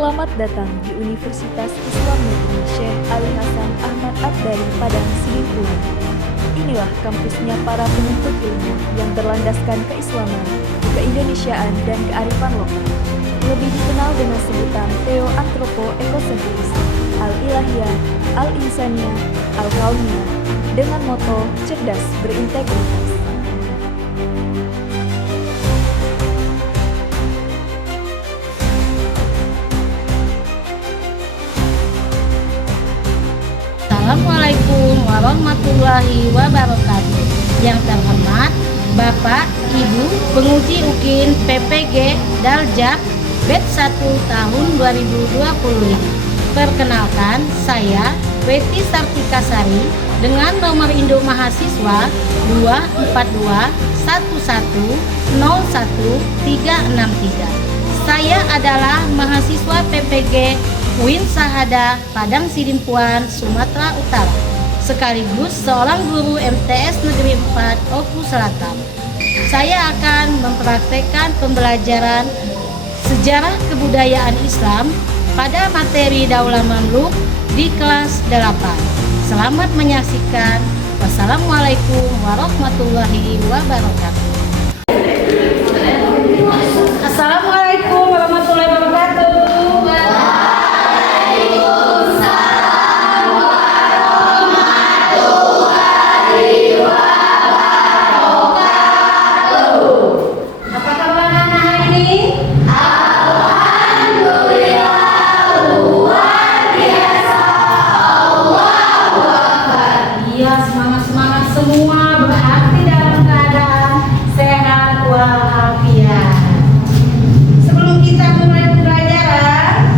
Selamat datang di Universitas Islam Negeri Syekh Ali Hasan Ahmad Ad-Dari Padang Sidimpuan. Inilah kampusnya para penuntut ilmu yang berlandaskan keislaman, keindonesiaan, dan kearifan lokal. Lebih dikenal dengan sebutan Theo-Antropo-Ekosentris, Al-Ilahiyah, Al-Insaniyah, Al-Kauniyah, dengan moto cerdas berintegritas. Assalamualaikum warahmatullahi wabarakatuh. Yang terhormat Bapak, Ibu, penguji UKIN PPG Daljak BEP 1 tahun 2020. Perkenalkan, saya Weti Sartikasari dengan nomor induk mahasiswa 24211010363. Saya adalah mahasiswa PPG UIN Sahada Padang Sidimpuan, Sumatera Utara, sekaligus seorang guru MTS Negeri 4 Oku Selatan. Saya akan mempraktekkan pembelajaran sejarah kebudayaan Islam pada materi Daulah Mamluk di kelas 8. Selamat menyaksikan. Wassalamualaikum warahmatullahi wabarakatuh. Assalamualaikum warahmatullahi wabarakatuh. Semangat-semangat semua, berarti dalam keadaan sehat walafiat. Sebelum kita mulai pembelajaran,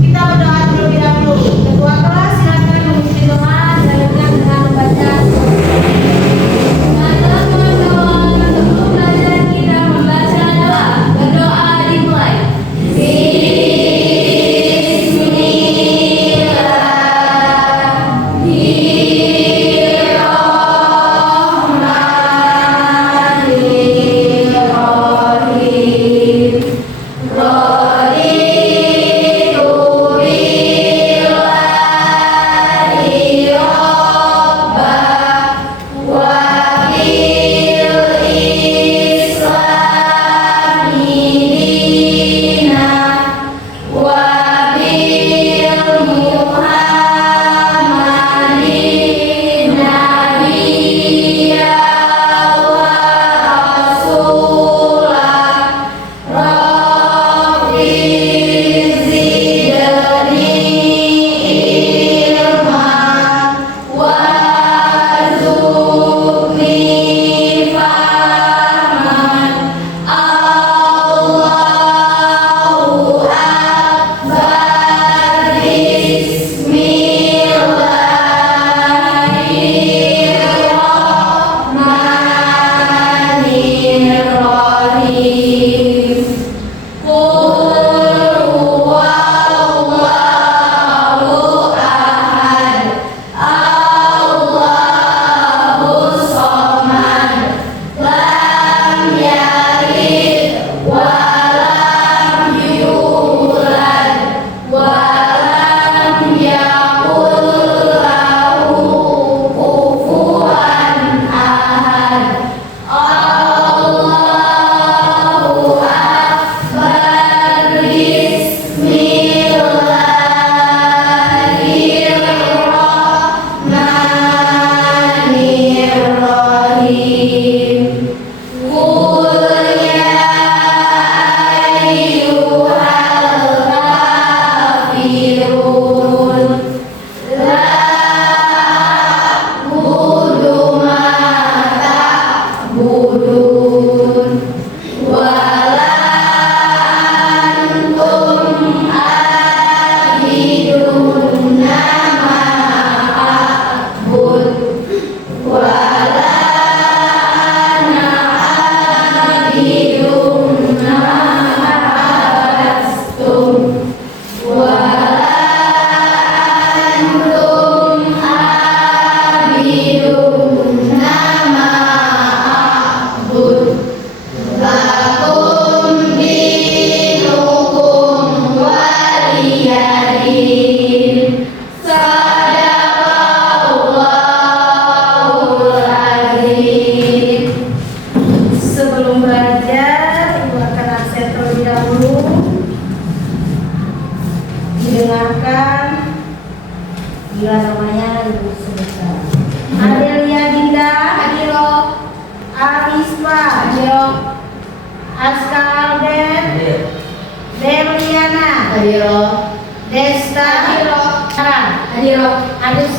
kita berdoa terlebih dahulu. Ketua kelas silakan mengikuti doa dan dengan membaca. Teman-teman, sebelum belajar kita membaca doa. Berdoa dimulai. Bismillah.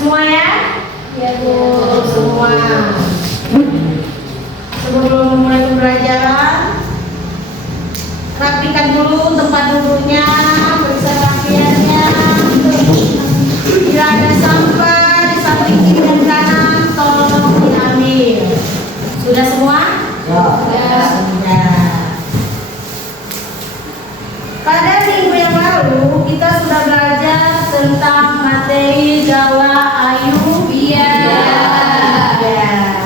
semua ya? Ya, Bu. Semua. Sebelum memulai pembelajaran, rapikan dulu tempat duduknya, periksa pakaiannya. Bila ada sampah di samping kiri dan kanan, tolong diambil. Sudah semua? Ya. Sudah. Pada minggu yang lalu kita sudah belajar tentang materi Daulah Ayyubiyah. Ya.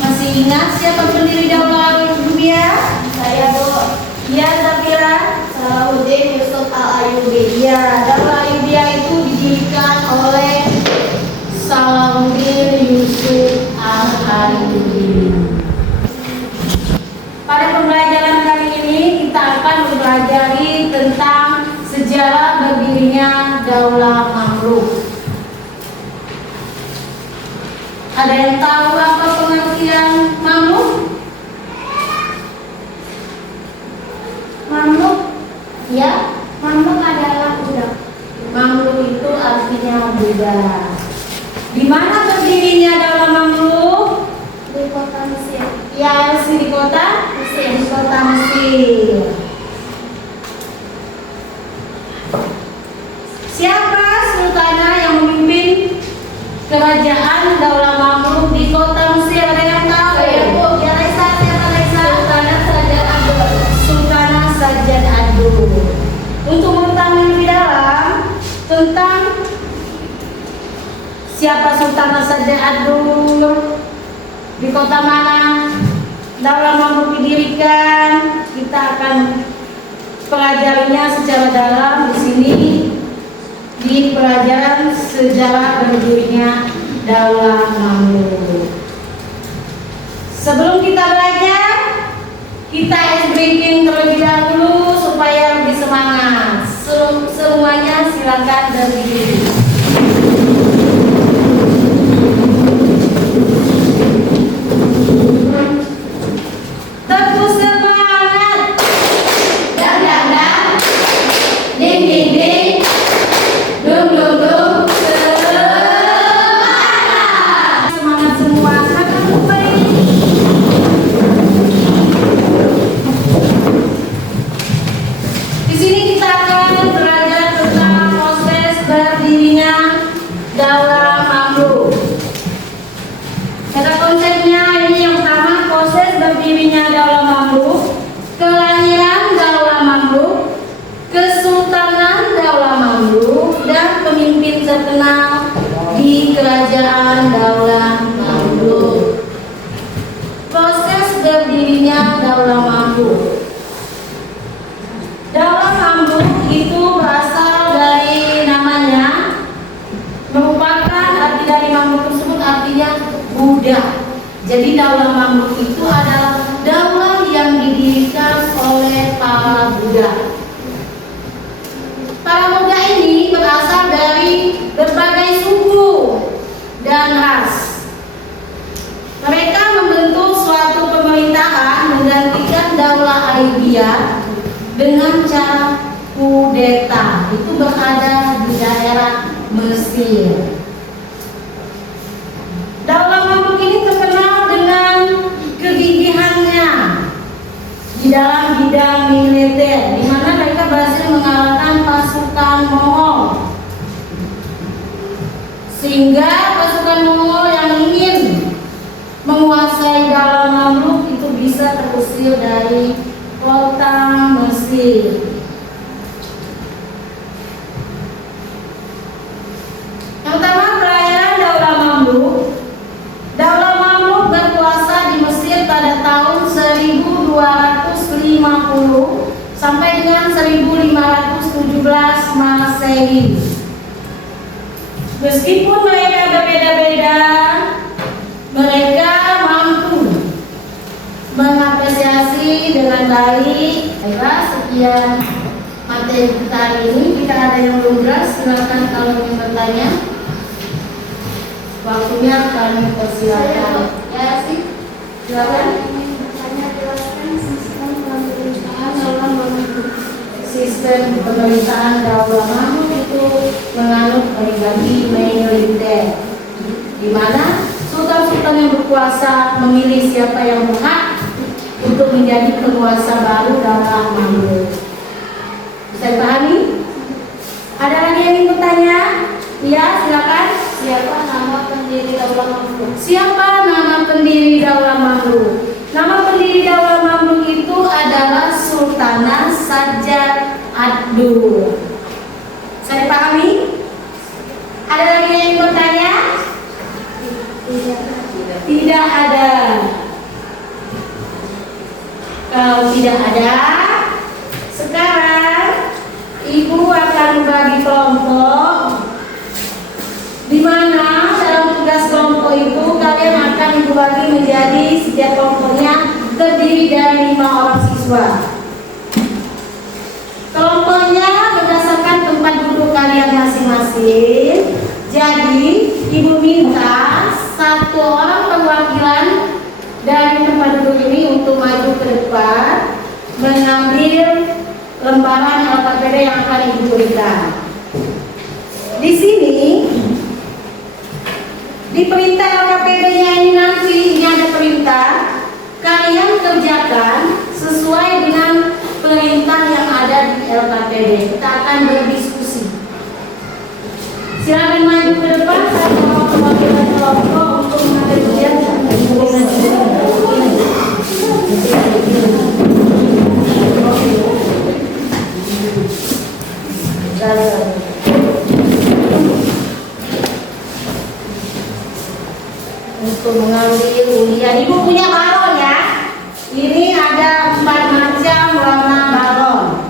Masih ingat siapa pendiri Daulah Ayyubiyah? Saya, Bu. Ya, Zafira. Salahuddin Yusuf Al-Ayyubi. Ya, Daulah Ayyubiyah itu didirikan oleh Salahuddin Yusuf Al-Ayyubi. Pada pembelajaran kali ini kita akan mempelajari tentang sejarah berdirinya Daulah Mamluk. Ada yang tahu apa pengertian Mamluk? Mamluk. Ya, Mamluk adalah budak. Mamluk itu artinya budak. Di mana berdirinya Daulah Mamluk? Di kota Mesir. Ya, di kota Mesir. Di kota Mesir. Siapa sultanah yang memimpin kerajaan Daulah Mamluk di kota Mesir? Ada yang tahu? Saya, Bu. Ya, Raisa, siapa Raisa? Sultanah Sajjad Abdul. Sultanah Sajjad Abdul. Untuk mengetahui lebih dalam tentang siapa Sultanah Sajjad Abdul, di kota mana Daulah Mamluk didirikan, kita akan pelajarinya secara dalam di sini di pelajaran sejarah berdirinya Daulah Mamluk. Sebelum kita belajar, kita ice breaking terlebih dahulu supaya lebih semangat. Semuanya silakan berdiri. Terus semangat. Dang, dang, dang. Ding, ding, ding. Dung, dung, dung. Semangat semua. Silakan mulai. Di sini kita akan belajar tentang proses berdirinya Daulah Mamluk. Kata konsepnya ini yang pertama, proses berdirinya Daulah Mamluk, kelahiran Daulah Mamluk, kesultanan Daulah Mamluk, dan pemimpin terkenal di kerajaan Daulah Mamluk. Proses berdirinya Daulah Mamluk. Daulah Mamluk itu berasal dari namanya, merupakan arti dari Mamluk tersebut artinya budak. Jadi Daulah Mamluk itu adalah daulah yang didirikan oleh para budak. Para budak ini berasal dari berbagai suku dan ras. Mereka membentuk suatu pemerintahan menggantikan Daulah Ayyubiyah dengan cara kudeta. Itu berada di daerah Mesir. Daulah Mamluk ini terkenal dengan kegigihannya di dalam bidang militer, di mana mereka berhasil mengalahkan pasukan Mongol, sehingga pasukan Mongol yang ingin menguasai Daulah Mamluk itu bisa terusir dari kota Mesir. Yang pertama, kelahiran Daulah Mamluk. Daulah Mamluk berkuasa di Mesir pada tahun 1250 sampai dengan 1517 Masehi. Meskipun mereka berbeda-beda, mereka mampu mengapresiasi dengan baik. Baiklah, sekian materi kita hari ini. Jika ada yang belum jelas, silakan kalau ingin bertanya. Waktunya kami persilakan. Ya, sih. Silakan. Ingin bertanya, jelaskan sistem pemerintahan Daulah Mamluk. Sistem pemerintahan Daulah Mamluk itu menganut pribadi militer. di mana sultan-sultan yang berkuasa memilih siapa yang berhak untuk menjadi penguasa baru dalam Mamluk. Bisa dipahami? Ada lagi yang ingin bertanya? Iya, silakan. Siapa nama pendiri Daulah Mamluk? Siapa nama pendiri Daulah Mamluk? Nama pendiri Daulah Mamluk itu adalah Sultanah Sajjad Ad-Daula. Bisa dipahami? Ada lagi yang ingin bertanya? Tidak ada. Kalau tidak ada, sekarang Ibu akan membagi kelompok, di mana dalam tugas kelompok itu kalian akan Ibu bagi menjadi setiap kelompoknya terdiri dari 5 orang siswa. Kelompoknya berdasarkan tempat duduk kalian masing-masing. Jadi Ibu minta 1 orang perwakilan dari tempat duduk ini untuk maju ke depan mengambil lembaran LKPD yang akan Ibu berikan. Di sini di perintah LKPD-nya ini nanti ini ada perintah, kalian kerjakan sesuai dengan perintah yang ada di LKPD. Kita akan berdiskusi. Silakan maju ke depan, saya mau perwakilan kelompok untuk mengambil bagian. Untuk mengambil undian, Ibu punya balon ya. Ini ada 4 macam warna balon.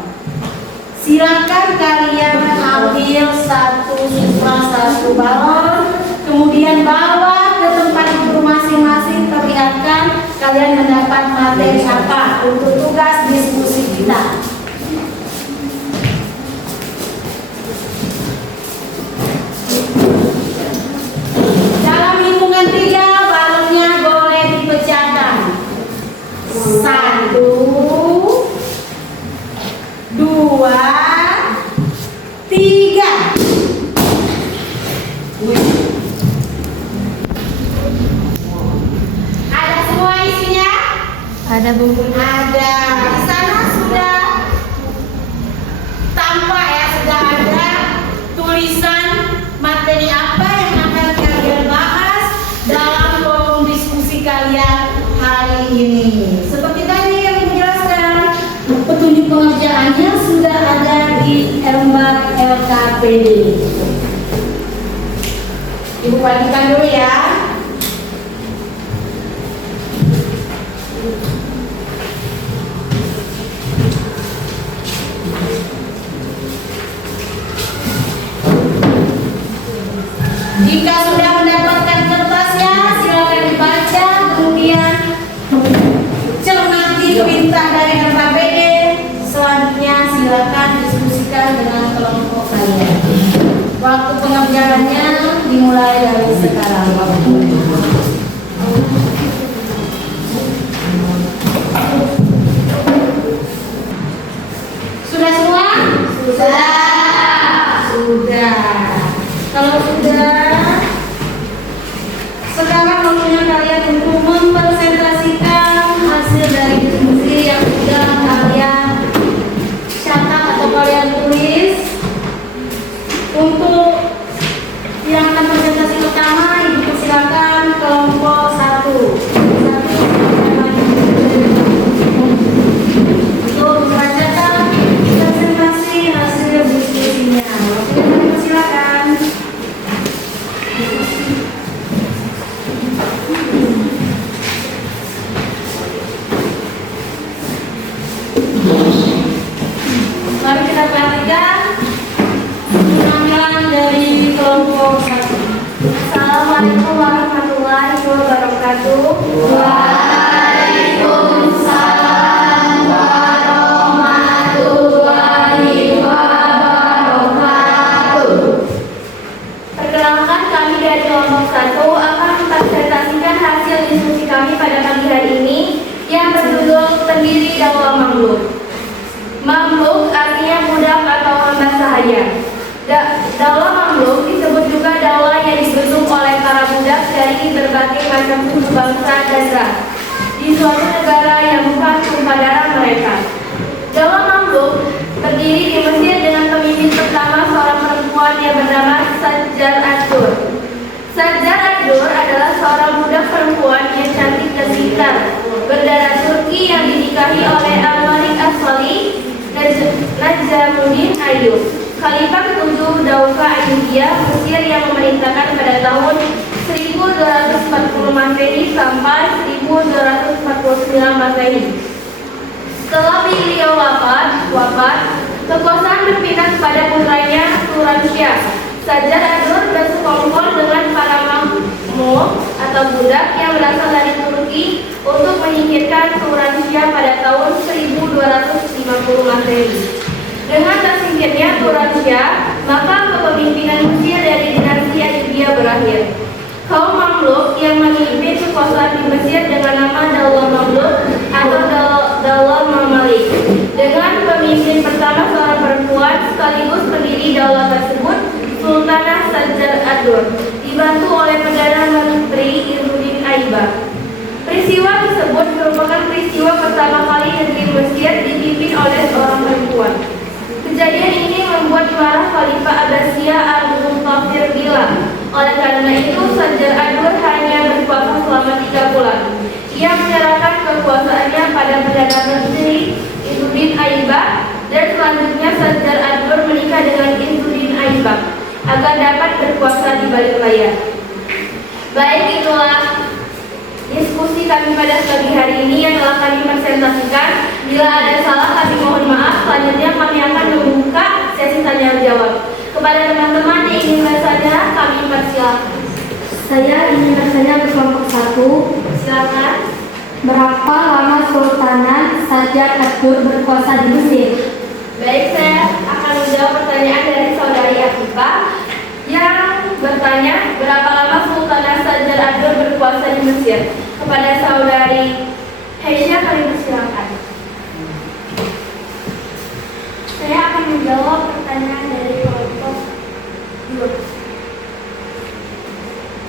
Silakan kalian ambil 1 siswa 1 balon, kemudian bawa ke tempat duduk masing-masing. Perlihatkan kalian mendapat materi apa untuk tugas diskusi kita. Dalam hitungan 3 balonnya boleh dipecahkan. 1, 2, 3. Ada semua isinya? Ada bumbu. Ada. Di sana sudah tampak ya, sudah ada tulisan materi apa yang akan kalian bahas dalam forum diskusi kalian hari ini. Seperti tadi yang dijelaskan, petunjuk pengerjaannya sudah ada di lembar LKPD. Ibu bagikan dulu ya. Jika sudah mendapatkan kertasnya, silakan dibaca, kemudian cermati perintah dari LKPD. Selanjutnya silakan diskusikan dengan kelompok kalian. Waktu pengerjaannya dimulai dari sekarang. Sudah semua? Sudah. Kalau sudah, sekarang waktunya kalian untuk mempresentasikan hasil dari diskusi yang sudah kalian catat atau kalian tulis. Untuk yang akan presentasi pertama, Ibu persilakan kelompok 1. Untuk membacakan presentasi hasil diskusinya. Silakan. berbagai macam suku bangsa dan ras di suatu negara yang bukan tumpah darah mereka. Daula Mamluk berdiri di Mesir dengan pemimpin pertama seorang perempuan yang bernama Sajjar ad-Dur. Sajjar ad-Dur adalah seorang budak perempuan yang cantik dan pintar, berdarah Turki yang dinikahi oleh Al-Malik As-Salih Najmuddin Ayyub, Khalifah ketujuh Daulah Ayyubiyah Mesir yang memerintahkan pada tahun 1240 Masehi sampai 1249 Masehi. Setelah beliau wafat, kekuasaan berpindah kepada putranya Turansyah. Sajjar ad-Dur bersekongkol dengan para mamluk atau budak yang berasal dari Turki untuk menyingkirkan Turansyah pada tahun 1250 Masehi. Dengan tersingkirnya Turansyah, maka kepemimpinan Mesir dari dinasti Ayyubiyah berakhir. Kaum Mamluk yang memimpin kekuasaan di Mesir dengan nama Daulah Mamluk atau Daulah Mamalik. Dengan pemimpin pertama seorang perempuan sekaligus pendiri daulah tersebut, Sultanah Sajjar ad-Dur, dibantu oleh Perdana Menteri Izzuddin Aibak. Peristiwa tersebut merupakan peristiwa pertama kali negeri Mesir dipimpin oleh seorang perempuan. Kejadian ini membuat marah Khalifah Abbasiyah Al-Muqtadir bilang. Oleh karena itu, Sajjar ad-Dur hanya berkuasa selama 3 bulan. Ia menyerahkan kekuasaannya pada Perdana Menteri Izzuddin Aibak dan selanjutnya Sajjar ad-Dur menikah dengan Izzuddin Aibak agar dapat berkuasa di balik layar. Baik, itulah diskusi kami pada pagi hari ini yang telah kami presentasikan. Bila ada salah kami mohon maaf. Selanjutnya kami akan membuka sesi tanya jawab. Kepada teman-teman yang ingin bertanya, kami persilakan. Saya ingin bertanya ke kelompok 1. Silakan. Berapa lama Sultanah Sajjar ad-Dur berkuasa di Mesir? Baik, saya akan menjawab pertanyaan dari saudari Afifah yang bertanya berapa lama Sultanah Sajjar ad-Dur berkuasa di Mesir. Kepada saudari Heisha, kami persilakan. Saya akan menjawab pertanyaan dari kelompok 2.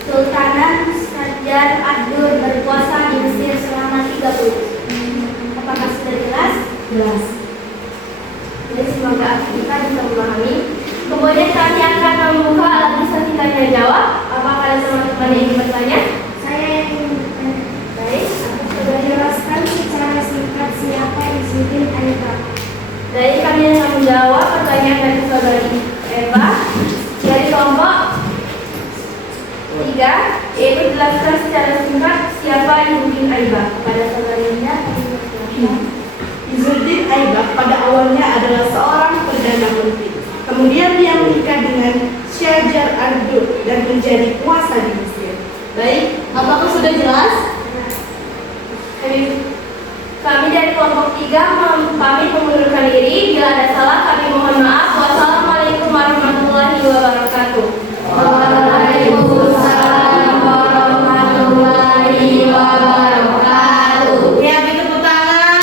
Sultanah Sajjar ad-Dur berkuasa di Mesir selama 3 bulan. Apakah sudah jelas? Jelas. Jadi semoga kita bisa memahami. Kemudian kami akan membuka alat sesi tanya jawab. Apakah ada teman-teman yang ingin bertanya? Saya yang ingin bertanya. Baik, Sudah jelaskan secara singkat siapa Izzuddin Aibak. dari kami akan menjawab pertanyaan dari saudari Eva dari kelompok 3, yaitu jelaskan secara singkat siapa Izzuddin Aibak. Pada saudarinya kami persilakan. Izzuddin Aibak pada awalnya adalah seorang perdana menteri. Kemudian dia menikah dengan Sajjar ad-Dur dan menjadi kuasa di Mesir. Baik, apakah sudah jelas? Kami dari kelompok 3 pamit mengundurkan diri. Bila ada salah kami mohon maaf. Wassalamualaikum warahmatullahi wabarakatuh. Waalaikumsalam warahmatullahi wabarakatuh. Ya, tepuk tangan.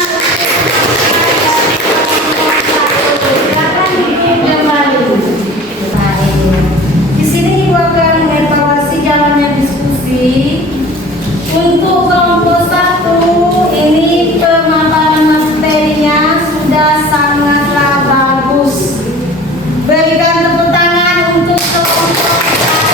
Silakan duduk kembali. Di sini Ibu akan mengevaluasi jalannya diskusi. Untuk kelompok 1 ini pemaparan materinya sudah sangatlah bagus. Berikan tepuk tangan untuk kelompok 1.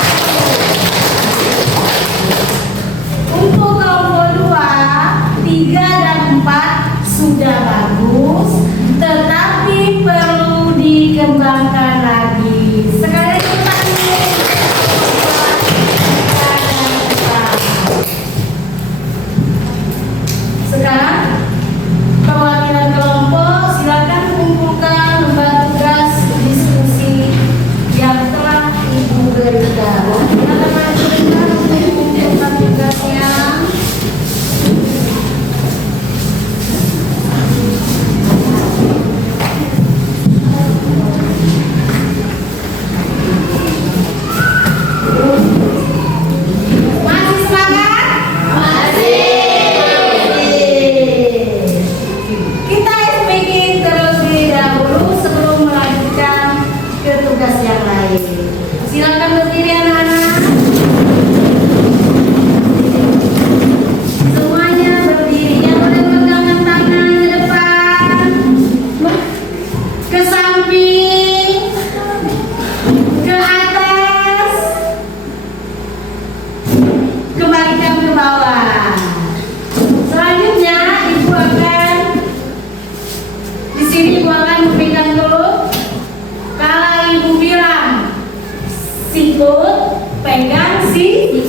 sikut, pegang sikut.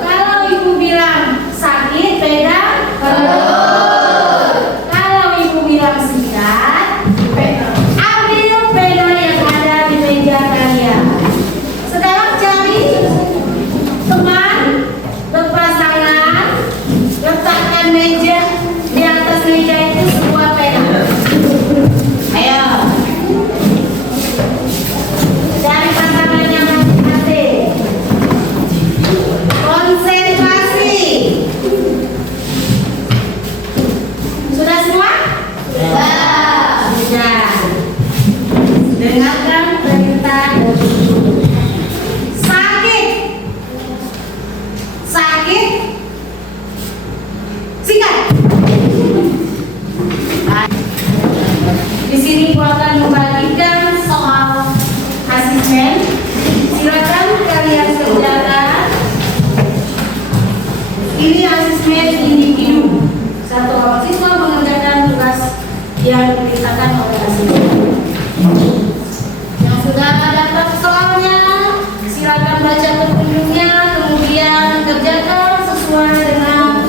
Kalau ibu bilang sakit, pegang perut. Kalau ibu bilang sikat, ambil pena yang ada di meja kalian. Sekarang cari teman, lepas tangan, letakkan meja di atas meja itu sebuah pena. Ayo. Dari pasangannya masing-masing. Konsentrasi. Sudah semua? Sudah. Dengarkan perintah dari ibu. Sakit. Sakit. Sikat. Di sini aku akan membagikan soal asesmen. Silakan kalian kerjakan. Ini asesmen individu. Satu orang siswa mengerjakan tugas yang diberitakan oleh asesmen. Yang sudah dapat soalnya, silakan baca petunjuknya, kemudian kerjakan sesuai dengan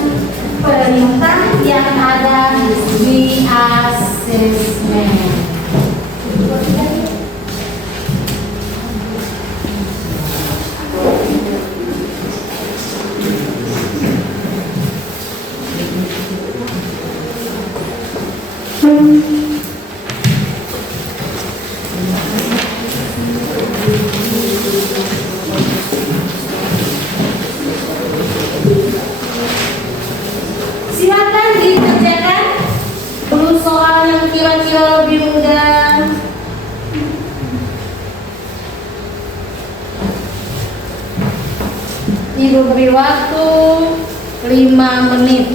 perintah yang ada di asesmen. Silakan dikerjakan dulu soal yang kira-kira lebih mudah. Ibu beri waktu 5 menit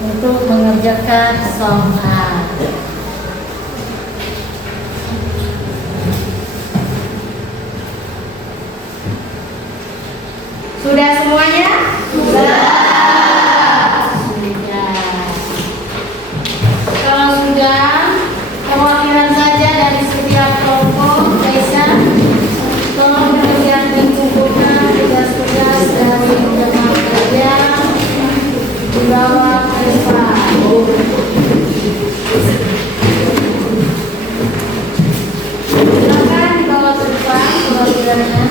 untuk mengerjakan soal. Sudah semuanya? Sudah. Kalau sudah, perwakilan saja dari setiap kelompok desa tolong kalian mengumpulkan tugas-tugas dari teman kalian di bawah kertas. Silakan di bawah kertas perwakilannya.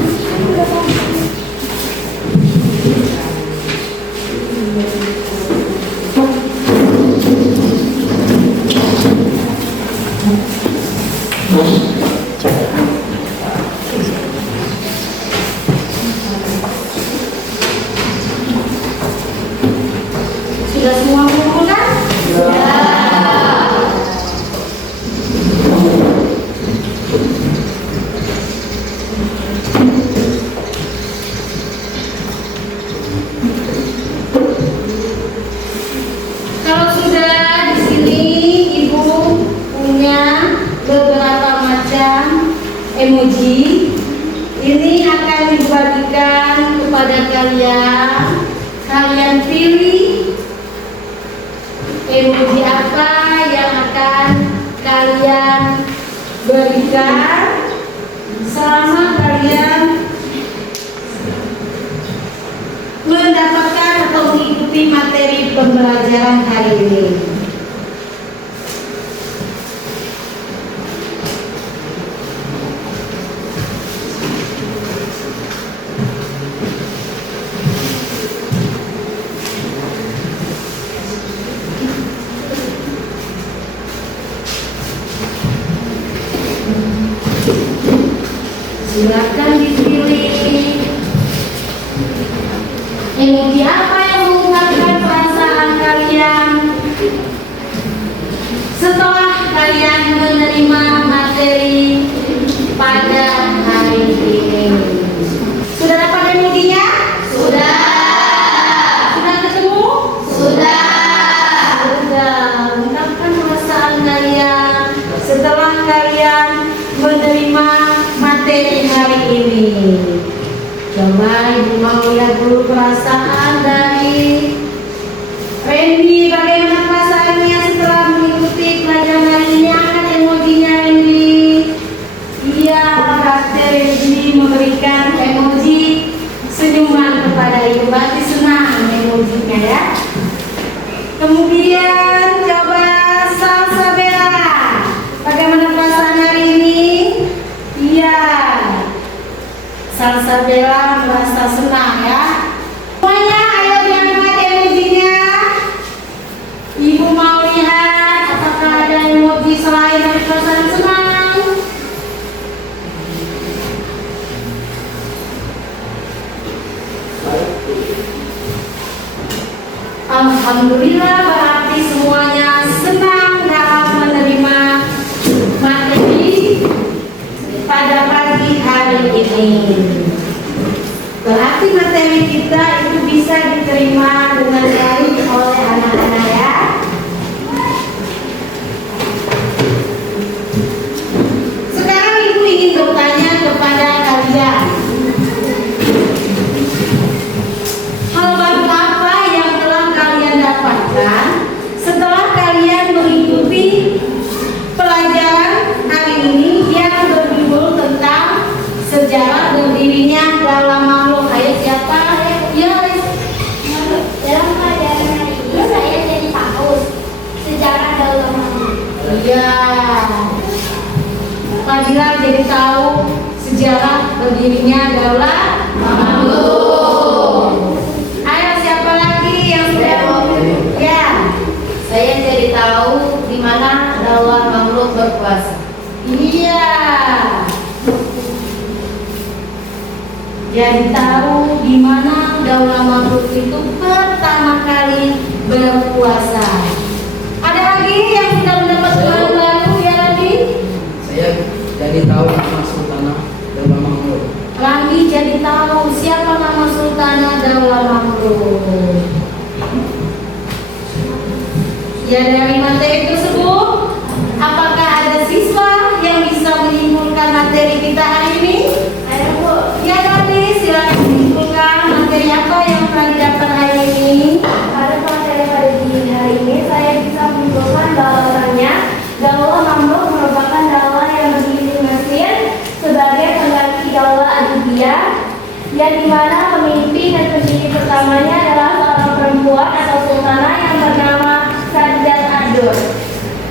Sudah semua mengumpulkan? Kalau sudah, di sini ibu punya beberapa macam emoji. Ini akan dibagikan kepada kalian. Kalian pilih emoji apa yang akan kalian berikan selama kalian mendapatkan atau mengikuti materi pembelajaran hari ini. Silakan dipilih emoji apa yang mengungkapkan perasaan kalian setelah kalian menerima materi pada hari ini. Sudah dapat emojinya? Sudah. Sudah ketemu? Sudah. Sudah. Ungkapkan perasaan kalian setelah kalian menerima materi hari ini. Coba ibu mau lihat dulu perasaan dari Randy. Bagaimana perasaannya setelah mengikuti pelajaran hari ini? Angkat emojinya Randy. Isabella merasa senang ya. Semuanya ayo diangkat emojinya. Ibu mau lihat apakah ada emoji selain dari perasaan senang. Alhamdulillah, berarti semuanya senang dalam menerima materi pada pagi hari ini. Berarti materi kita itu bisa diterima dengan baik oleh anak-anak ya. Sekarang ibu ingin bertanya kepada kalian. Hal baru apa yang telah kalian dapatkan setelah kalian mengikuti pelajaran hari ini yang berjudul tentang sejarah berdirinya dalam makhluk? Ayo siapa? Ya, Dalam pelajaran hari ini saya jadi tahu sejarah dalam makhluk. iya. Fadila jadi tahu sejarah berdirinya daulah makhluk. Ayo siapa lagi yang sudah ya? Saya jadi tahu di mana daulah makhluk berkuasa. Iya. Jadi tahu di mana daulah makhluk itu pertama kali berkuasa. Ada lagi yang sudah mendapat pengalaman baru ya Randi? Saya jadi tahu nama Sultanah Daulah Makhluk. Randi jadi tahu siapa nama Sultanah Daulah Makhluk. Ya, dari materi tersebut, apakah ada siswa yang bisa menyimpulkan materi kita hari ini? Ayo Bu, Ya Randi, silakan menyimpulkan materi apa yang telah didapat hari ini. pada materi pagi hari ini saya bisa menyimpulkan bahwasannya daulah makhluk merupakan daulah yang berdiri di Mesir sebagai pengganti daulah Ayyubiyah, yang dimana pemimpin dan pendiri pertamanya adalah seorang perempuan atau sultanah yang bernama Sajjad Ad-Dur.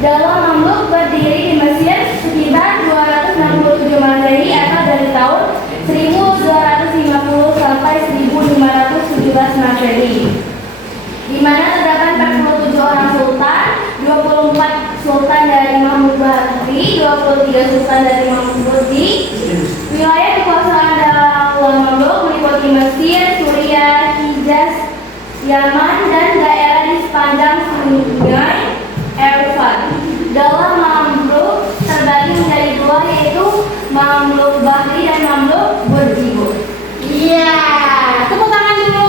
Daulah Mamluk berdiri di Mesir sekitar 267 Masehi atau dari tahun 1250 sampai 1517 Masehi, di mana terdapat 47 orang sultan, 24 sultan dari Imam Bakri, 23 sultan dari Imam Budi. Wilayah kekuasaan daulah Mamluk meliputi Mesir, Suriah, Hijaz, Yaman, dan daerah di sepanjang sungai Eufrat. Daulah Mamluk terbagi menjadi dua, yaitu Mamluk Bahri dan Mamluk Burji. Iya, tepuk tangan dulu.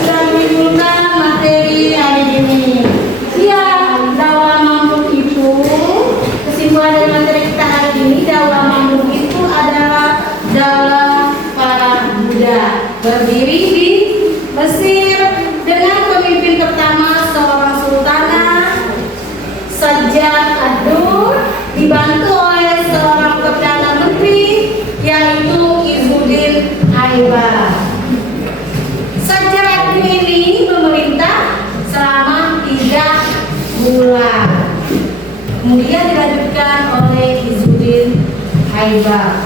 Sudah menyimpulkan materi hari ini. Iya, daulah Mamluk itu, kesimpulan dari materi kita hari ini, daulah Mamluk itu adalah daulah para Buddha, berdiri di Mesir dengan pemimpin pertama seorang sultanah Sajjad Ad-Dur, dibantu oleh seorang perdana menteri yaitu Izzuddin Aibak. Sajjad Ad-Dur ini memerintah selama 3 bulan. Kemudian dilanjutkan oleh Izzuddin Aibak.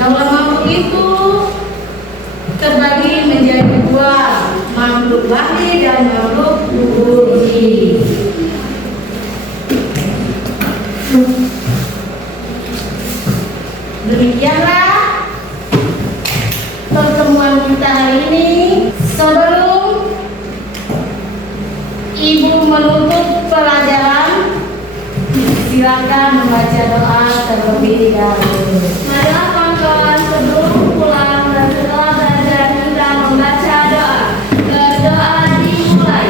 Daulah Mamluk itu terbagi menjadi dua, Mamluk Bahri dan Mamluk Burji. Demikianlah pertemuan kita hari ini. Sebelum Ibu menutup pelajaran, silakan membaca doa terlebih dahulu. Marilah kawan-kawan, sebelum pulang dan setelah belajar kita membaca doa. Berdoa dimulai.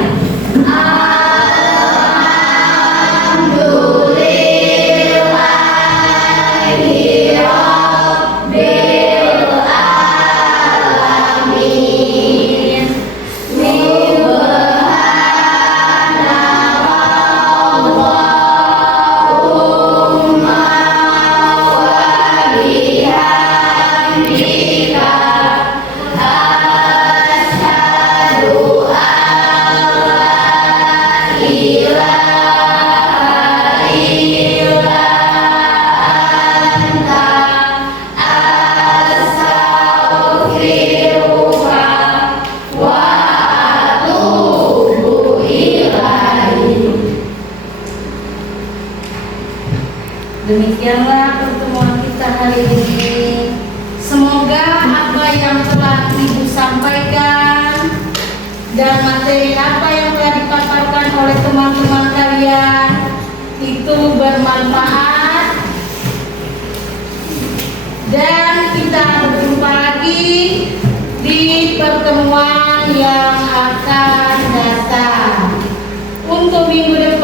Subhanallah wa bihamdihi sampaikan dan materi apa yang telah dipaparkan oleh teman-teman kalian itu bermanfaat, dan kita berjumpa lagi di pertemuan yang akan datang. Untuk minggu depan